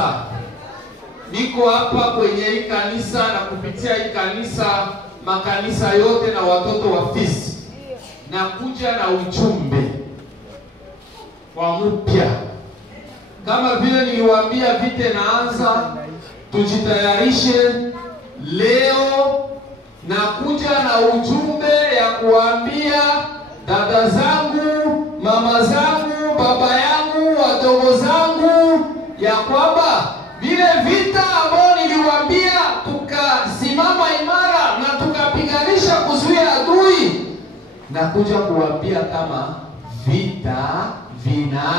kwanza, niko hapa kwenye hii kanisa na kupitia hii kanisa, makanisa yote na watoto wa FIS, na kuja na ujumbe wa mpya. Kama vile niliwaambia vite naanza, tujitayarishe leo na kuja na ujumbe ya kuambia dada zangu, mama zangu, baba yangu, wadogo zangu ya kwamba vile vita ambao niliwaambia tukasimama imara na tukapiganisha kuzuia adui, na kuja kuambia kama vita vinakwisha.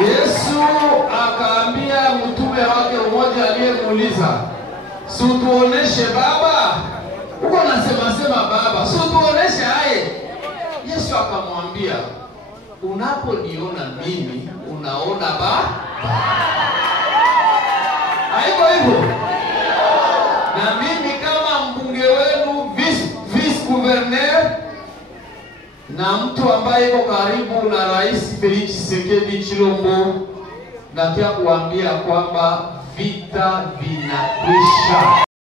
Yesu akaambia mtume wake mmoja aliyemuuliza, "Si tuoneshe Baba?" Uko nasema Baba, "Si tuoneshe aye?" Yesu akamwambia, "Unaponiona mimi, unaona Baba." Haiko hivyo? Na mimi kama mbunge wenu, vice gouverneur, na mtu ambaye yuko karibu na Rais Felix Tshisekedi Tshilombo, nataka kuambia kwamba vita vinakwisha.